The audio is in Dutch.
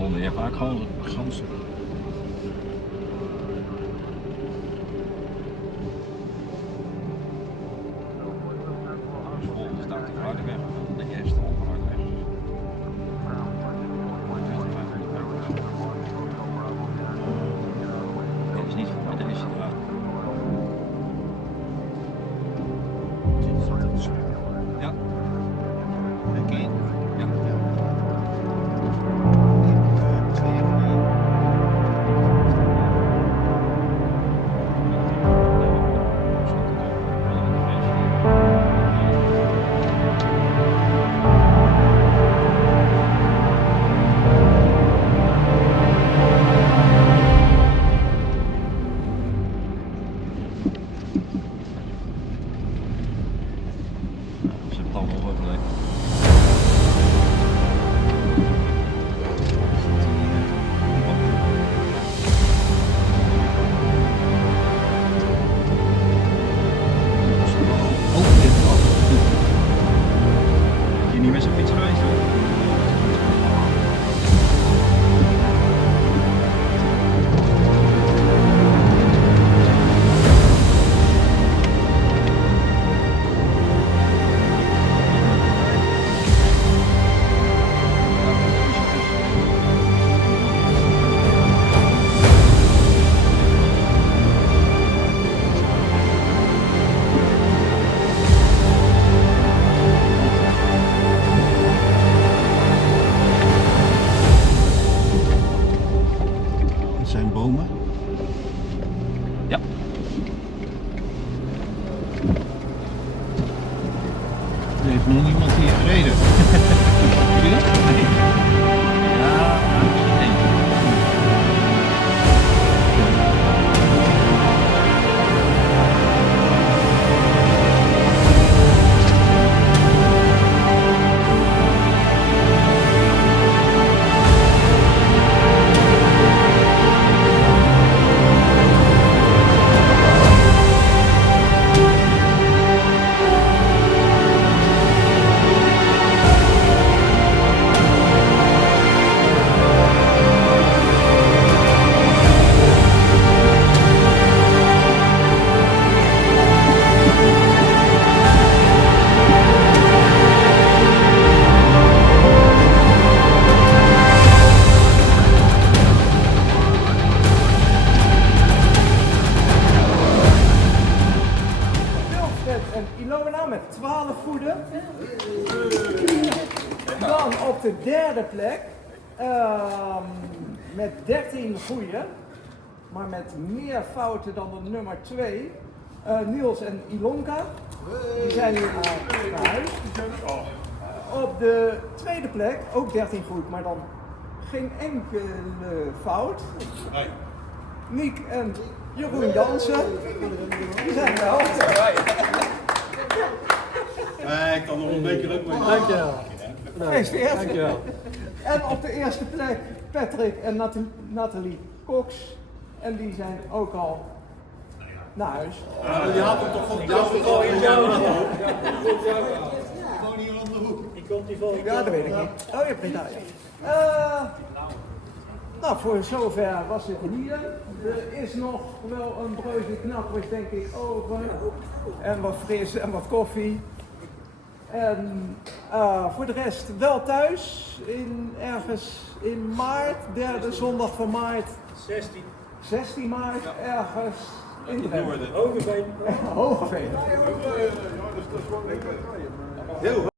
honden, je hebt vaak ganzen. Volgende staat de harde weg, de eerste onharde weg. Dit is niet voor mij, deze straat. Ja. Oké. Ja. Dan op de derde plek, met 13 goeie, maar met meer fouten dan de nummer 2, Niels en Ilonka. Die zijn nu naar huis. Op de tweede plek, ook 13 goed, maar dan geen enkele fout. Niek en Jeroen Jansen, die zijn wel. Ik kan nog een beetje leuk mee. Dankjewel. Gefeliciteerd. Dankjewel. En op de eerste plek Patrick en Nathalie Cox. En die zijn ook al naar huis. Die had hem toch van jou in jouw hoek. Gewoon hier om de hoek. Die komt die volgende. Ja, dat weet ik niet. Oh, je hebt niet daar, ja. Nou, voor zover was het hier. Er is nog wel een broodje knappers, denk ik, over. En wat fris en wat koffie. En voor de rest wel thuis. Ergens in maart, derde zondag van maart. 16 maart, ergens in Drenthe. Hogeveen. Hogeveen. Heel